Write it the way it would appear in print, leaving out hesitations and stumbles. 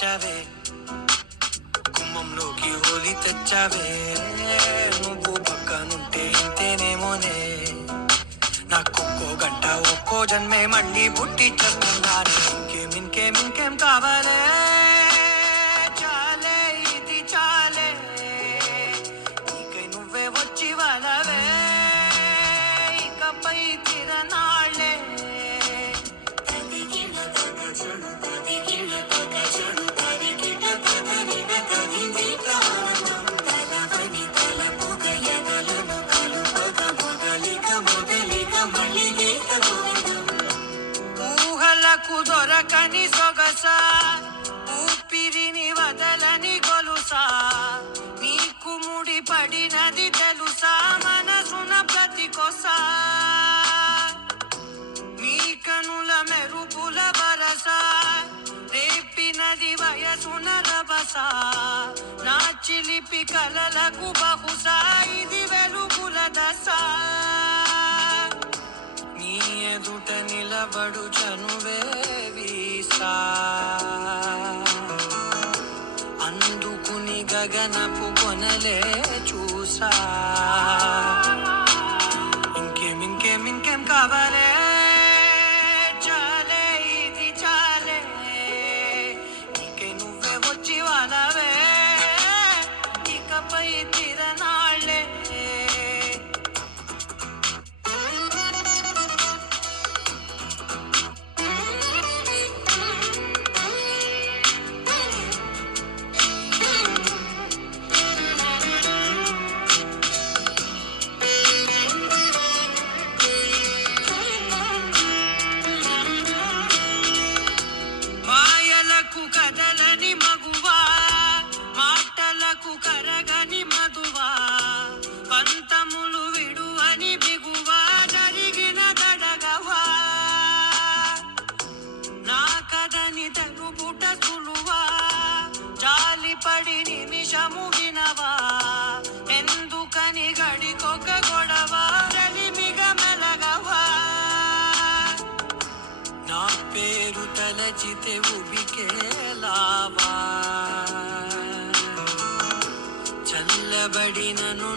పెంచావే కుమ్మంలోకి హోలీ తెచ్చావే నువ్వు పక్కనుంటే ఇంతేనేమోనే నాకొక్కో గంట ఒక్కో జన్మే మళ్ళీ పుట్టి చేస్తున్నాను ఇంకేం కావాలే చాలే ఇది చాలే ఇక నువ్వే వచ్చి వాళ్ళవే ఇకపై తిరనాళ్ళే ఊహలకు దొరకని సొగసా ఊపిరిని వదలని గొలుసా నీకు ముడి పడినది తెలుసా మనసున ప్రతికొసా నీ కనుల మెరుపుల వరస రేపినది వయసున రభస నా చిలిపి కలలకు బహుశా ఇది వెలుగుల దశ నీ ఎదుట నిలబడు చనువే వీసా అందుకుని గగనపు కొనలే చూసా ఇంకేం కావాలే చాలే ఇది చాలే ఇక నువ్వే వచ్చి వాళ్ళవే ఇకపై తిరనాళ్ళే మాయలకు కదలని మగువా మాటలకు కరగని మధువా పంతములు విడువని బిగువా జరిగిన దడగవా నా కదని తెలుపుట సులువా జాలిపడి నిమిషము వినవా ఎందుకని గడికొక గొడవ రలిమిగ మెలగవా నా పేరు తలచితే ఉబికేలావా చల్లబడినను